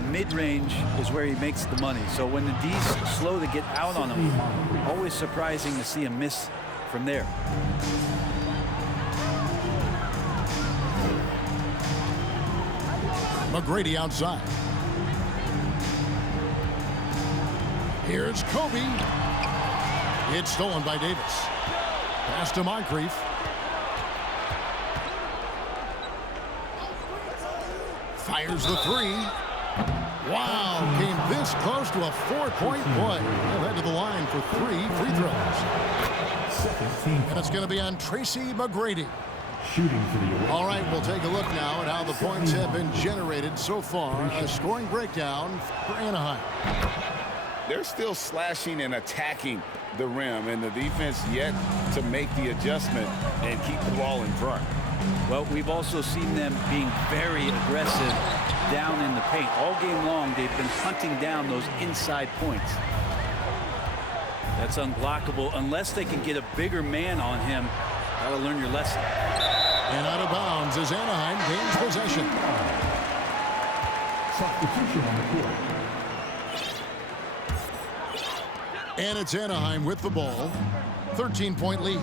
mid-range is where he makes the money. So when the D's slow to get out on him, always surprising to see him miss from there. McGrady outside. Here's Kobe. It's stolen by Davis. Pass to Moncrief. Fires the three. Wow, came this close to a 4-point play. They'll head to the line for 3 free throws. And it's going to be on Tracy McGrady. Shooting for the away. All right, we'll take a look now at how the points have been generated so far. A scoring breakdown for Anaheim. They're still slashing and attacking the rim, and the defense yet to make the adjustment and keep the ball in front. Well, we've also seen them being very aggressive down in the paint. All game long, they've been hunting down those inside points. That's unblockable unless they can get a bigger man on him. Got to learn your lesson. And out of bounds as Anaheim gains possession. Substitution on the court. And it's Anaheim with the ball. 13-point lead.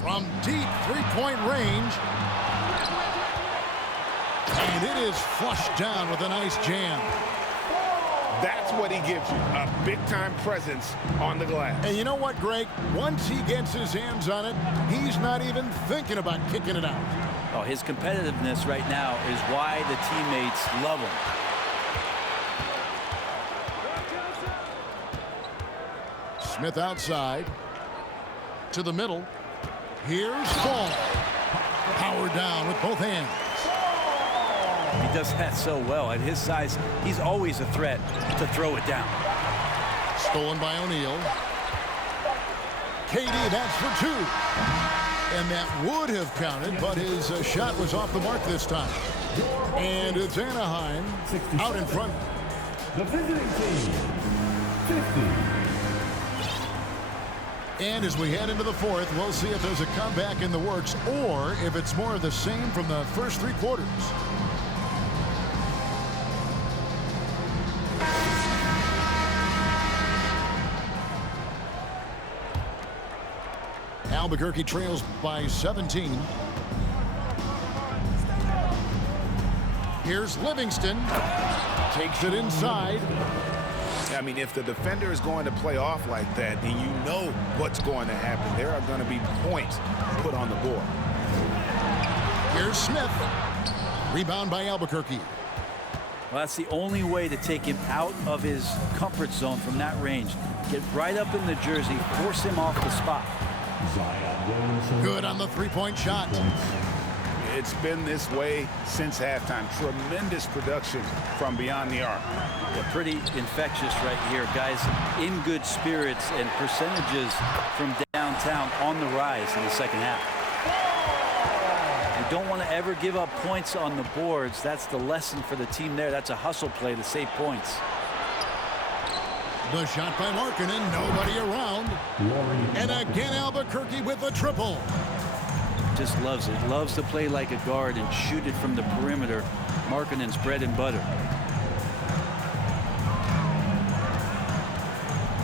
From deep three-point range. And it is flushed down with a nice jam. That's what he gives you, a big-time presence on the glass. And you know what, Greg? Once he gets his hands on it, he's not even thinking about kicking it out. Oh, his competitiveness right now is why the teammates love him. Smith outside. To the middle. Here's Ball. Power down with both hands. He does that so well. At his size, he's always a threat to throw it down. Stolen by O'Neal. KD, that's for 2. And that would have counted, but his shot was off the mark this time. And it's Anaheim out in front. The visiting team, 50. And as we head into the fourth, we'll see if there's a comeback in the works or if it's more of the same from the first 3 quarters. Albuquerque trails by 17. Here's Livingston. Takes it inside. I mean, if the defender is going to play off like that, then you know what's going to happen. There are going to be points put on the board. Here's Smith. Rebound by Albuquerque. Well, that's the only way to take him out of his comfort zone from that range. Get right up in the jersey, force him off the spot. Good on the three-point shot. It's been this way since halftime. Tremendous production from beyond the arc. Yeah, pretty infectious right here. Guys in good spirits and percentages from downtown on the rise in the second half. You don't want to ever give up points on the boards. That's the lesson for the team there. That's a hustle play to save points. The shot by Markkanen, nobody around. And again Albuquerque with a triple. Just loves it. Loves to play like a guard and shoot it from the perimeter. Markkanen's bread and butter.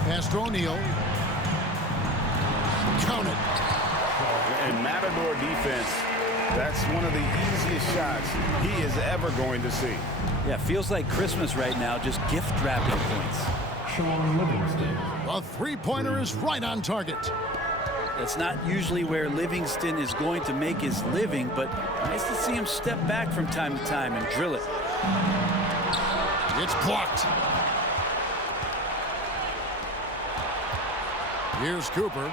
Pass to O'Neal. Count it. And Matador defense, that's one of the easiest shots he is ever going to see. Yeah, feels like Christmas right now, just gift wrapping points. Sean Livingston. The three-pointer is right on target. That's not usually where Livingston is going to make his living, but nice to see him step back from time to time and drill it. It's blocked. Here's Cooper.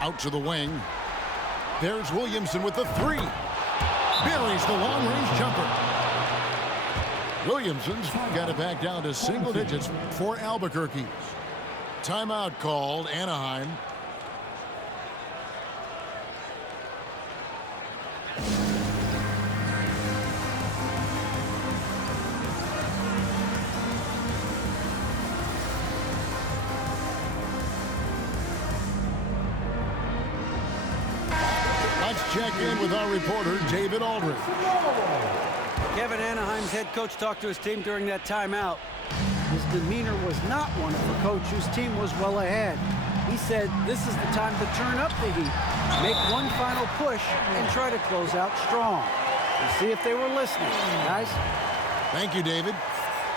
Out to the wing. There's Williamson with the 3. Buries the long-range jumper. Williamson's got it back down to single digits for Albuquerque. Timeout called, Anaheim. Let's check in with our reporter, David Aldridge. Kevin, Anaheim's head coach talked to his team during that timeout. His demeanor was not one of a coach whose team was well ahead. He said this is the time to turn up the heat, make one final push, and try to close out strong. We'll see if they were listening, guys. Thank you, David.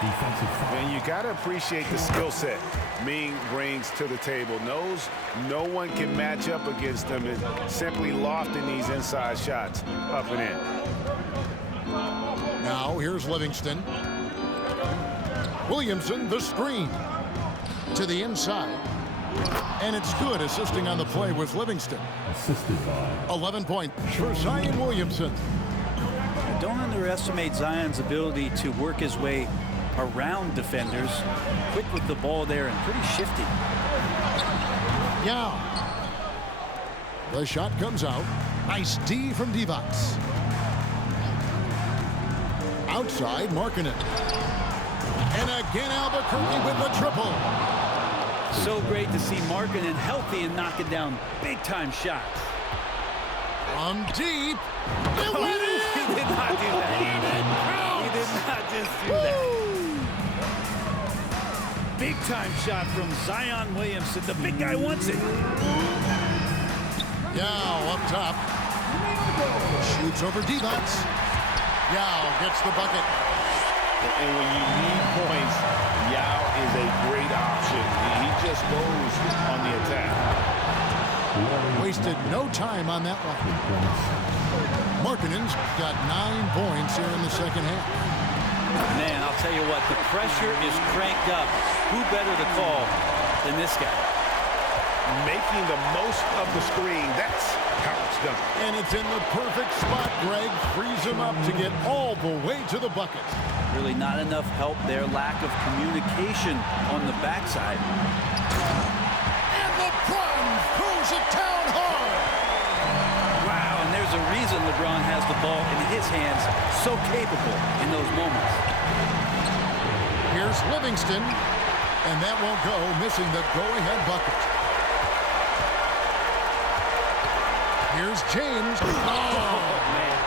Defensive foul. And you got to appreciate the skill set Ming brings to the table. Knows no one can match up against him and simply lofting these inside shots up and in. Now, here's Livingston. Williamson, the screen. To the inside. And it's good. Assisting on the play was Livingston. Assisted by 11 points for Zion Williamson. Don't underestimate Zion's ability to work his way around defenders. Quick with the ball there and pretty shifty. Yeah. The shot comes out. Nice D from Divac. Outside, Markkanen. And again, Albuquerque with the triple. So great to see Markkanen healthy and knocking down big-time shots. From deep. It He went in. did not do that. He did not just do that. Big-time shot from Zion Williamson. The big guy wants it. Yao up top. Shoots over Divac. Yao gets the bucket. And when you need points, Yao is a great option. He just goes on the attack. Wasted no time on that one. Markkanen's got 9 points here in the second half. Man, I'll tell you what, the pressure is cranked up. Who better to call than this guy? Making the most of the screen. That's how it's done. And it's in the perfect spot, Greg. Frees him up to get all the way to the bucket. Really not enough help there. Lack of communication on the backside. And LeBron throws it down hard. Wow, and there's a reason LeBron has the ball in his hands. So capable in those moments. Here's Livingston. And that won't go, missing the go-ahead bucket. Here's James. Oh, man.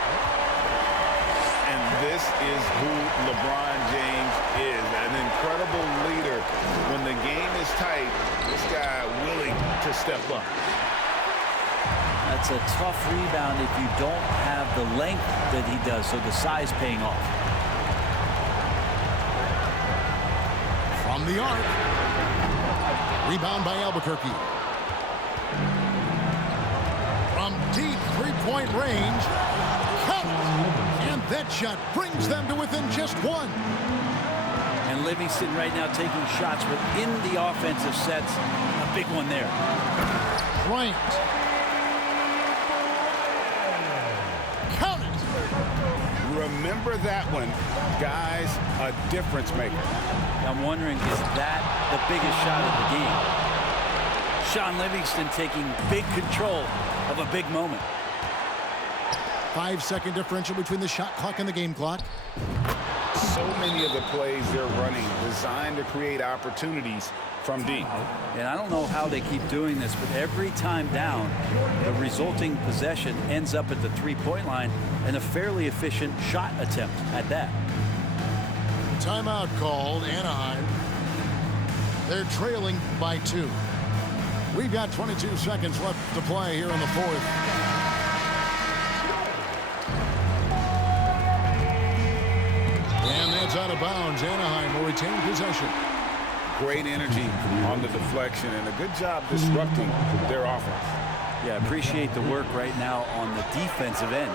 And this is who LeBron James is, an incredible leader. When the game is tight, this guy willing to step up. That's a tough rebound if you don't have the length that he does, so the size paying off. from the arc. Rebound by Albuquerque. From deep three-point range. Count! And that shot brings them to within just one. And Livingston right now taking shots within the offensive sets. A big one there. Bryant. Count it. Remember that one, guys, a difference maker. I'm wondering, is that the biggest shot of the game? Shaun Livingston taking big control of a big moment. 5-second differential between the shot clock and the game clock. So many of the plays they're running designed to create opportunities from deep. And I don't know how they keep doing this, but every time down, the resulting possession ends up at the three-point line and a fairly efficient shot attempt at that. Timeout called, Anaheim. They're trailing by 2. We've got 22 seconds left to play here in the fourth. And that's out of bounds. Anaheim will retain possession. Great energy on the deflection and a good job disrupting their offense. Yeah, appreciate the work right now on the defensive end.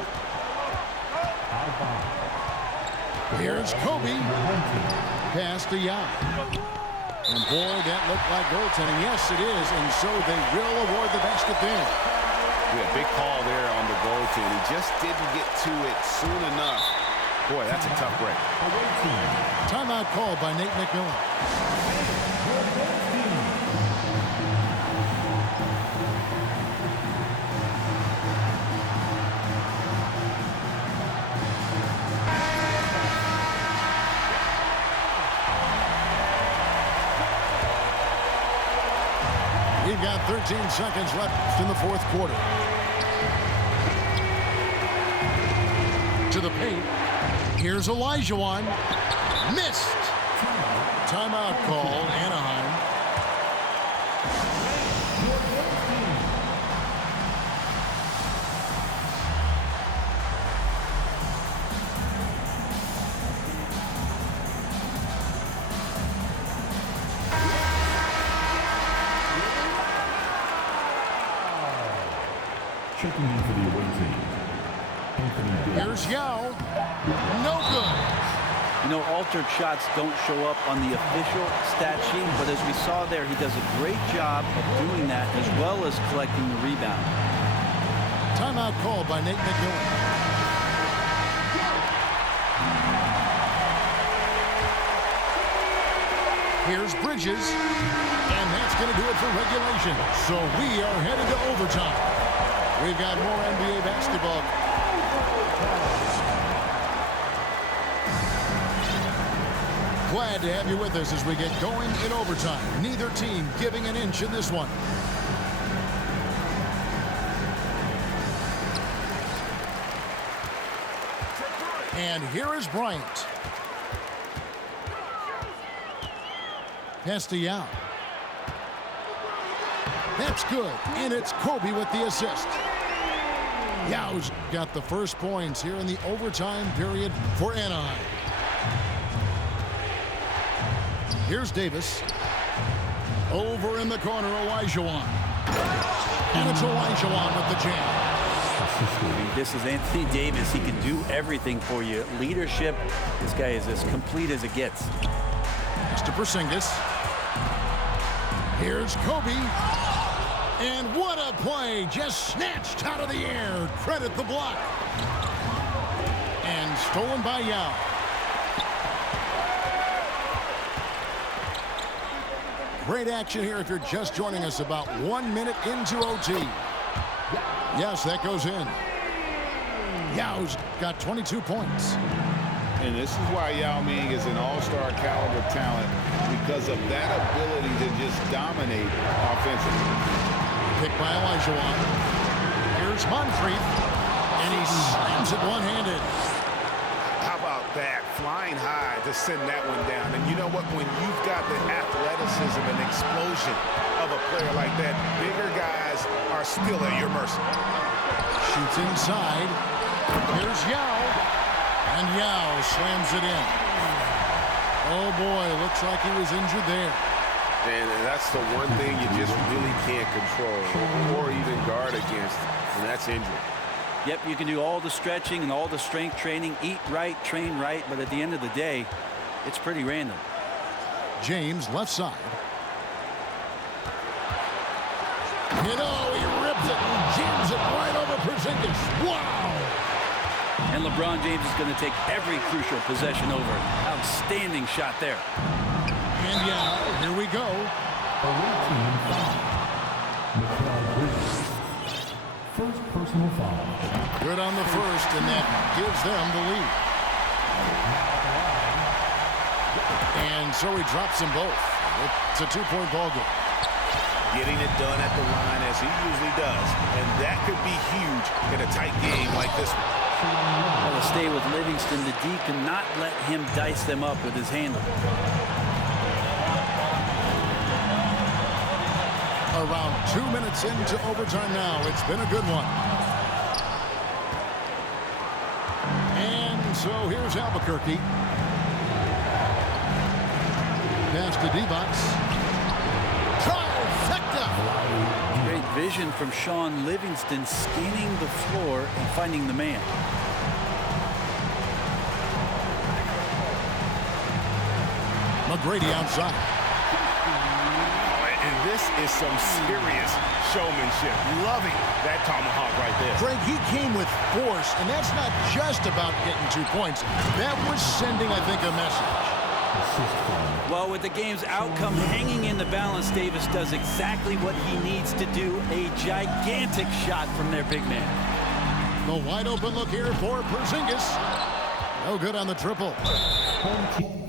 Here's Kobe. Pass to Yao. And boy, that looked like goaltending. Yes, it is. And so they will award the basket there. Yeah, big call there on the goaltend. He just didn't get to it soon enough. Boy, that's a tough break. Timeout called by Nate McMillan. We've got 13 seconds left in the fourth quarter. into the paint. Here's Olajuwon. Missed. Timeout called, Anaheim. Checking in for the away team, Anthony Davis. Here's Yao. No good. You know, altered shots don't show up on the official stat sheet, but as we saw there, he does a great job of doing that as well as collecting the rebound. Timeout called by Nate McMillan. Here's Bridges, and that's going to do it for regulation. So we are headed to overtime. We've got more NBA basketball. Glad to have you with us as we get going in overtime. Neither team giving an inch in this one. And here is Bryant. Pass to Yao. That's good, and it's Kobe with the assist. Yao's got the first points here in the overtime period for Anaheim. Here's Davis. Over in the corner, Olajuwon. And it's Olajuwon with the jam. This is Anthony Davis. He can do everything for you. Leadership, this guy is as complete as it gets. Mr. Porzingis. Here's Kobe. And what a play. Just snatched out of the air. Credit the block. And stolen by Yao. Great action here if you're just joining us about 1 minute into OT. Yes, that goes in. Yao's got 22 points. And this is why Yao Ming is an all-star caliber talent, because of that ability to just dominate offensively. Picked by Olajuwon. Here's Moncrief. And he slams it one-handed. How about that? Flying high to send that one down. And you know what? When you've got the athleticism and explosion of a player like that, bigger guys are still at your mercy. Shoots inside. Here's Yao. And Yao slams it in. Oh, boy. Looks like he was injured there. And that's the one thing you just really can't control or even guard against, and that's injury. Yep, you can do all the stretching and all the strength training, eat right, train right, but at the end of the day, it's pretty random. James, left side. You know, he rips it and jams it right over Porzingis. Wow! And LeBron James is going to take every crucial possession over. Outstanding shot there. And yeah, here we go. Away team foul. Mikal Bridges. First personal foul. Good on the first, and that gives them the lead. And so he drops them both. It's a two-point ball game. Getting it done at the line as he usually does. And that could be huge in a tight game like this one. Well, to stay with Livingston, the D cannot let him dice them up with his handle. Around 2 minutes into overtime now. It's been a good one. And so here's Albuquerque. Pass to D-Box. Trifecta! Great vision from Sean Livingston, scanning the floor and finding the man. McGrady outside. And this is some serious showmanship. Loving that tomahawk right there. Greg, he came with force, and that's not just about getting 2 points. That was sending, I think, a message. Well, with the game's outcome hanging in the balance, Davis does exactly what he needs to do. A gigantic shot from their big man. The wide open look here for Porzingis. No good on the triple. Home team.